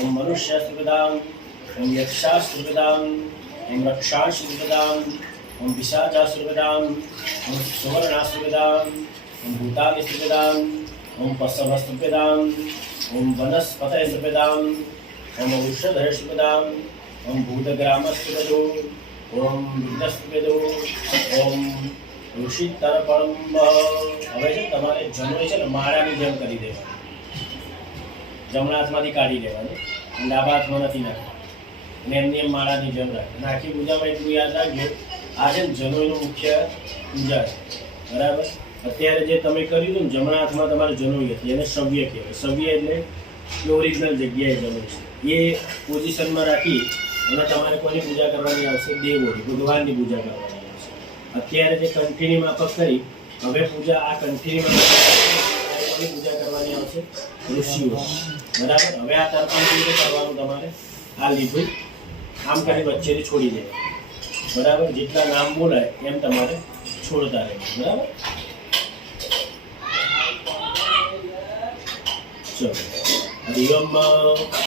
ओम मनुष्यास्त्रदाम, ओम यक्षास्त्रदाम, ओम रक्षास्त्रदाम, ओम पिशाचास्त्रदाम, ओम सुवर्णास्त्रदाम, ओम भूतास्त्रदाम, ओम पशवस्त्रदाम, ओम वनस्पतस्त्रदाम, ओम औषधस्त्रदाम, ओम भूतग्रामस्त्रदो, ओम विद्यस्त्रदो, ओम ऋषितर्पणम। હવે છે તમારે જમણો છે ને માળાની જેમ કરી દેવાનું, જમણા હાથમાંથી કાઢી લેવાનું, ડાબા હાથમાં નથી નાખવાનું, અને એમની એમ માળાની જેમ રાખે. આખી પૂજામાં એટલું યાદ રાખજો, આ છે ને જનોઈનું મુખ્ય પૂજા છે, બરાબર. અત્યારે જે તમે કર્યું હતું ને જમણા હાથમાં તમારે જનોઈ હતી, એને સવ્ય કહેવાય. સવ્ય એટલે ઓરિજિનલ જગ્યાએ જનોઈ છે, એ પોઝિશનમાં રાખી અને તમારે કોની પૂજા કરવાની આવશે? દેવોની, ભગવાનની પૂજા કરવાની આવશે. અત્યારે જે કંઠીની માફક કરી, હવે પૂજા આ કંઠીની કોની પૂજા કરવાની આવશે? ઋષિઓ, બરાબર. હવે આ તર્પણ કેવી કરવાનું? તમારે આ લીધું આમ કરી વચ્ચેથી છોડી દે, બરાબર. જેટલા નામ બોલાય એમ તમારે છોડતા રહે, બરાબર. ચલો, હરિ ઓમ.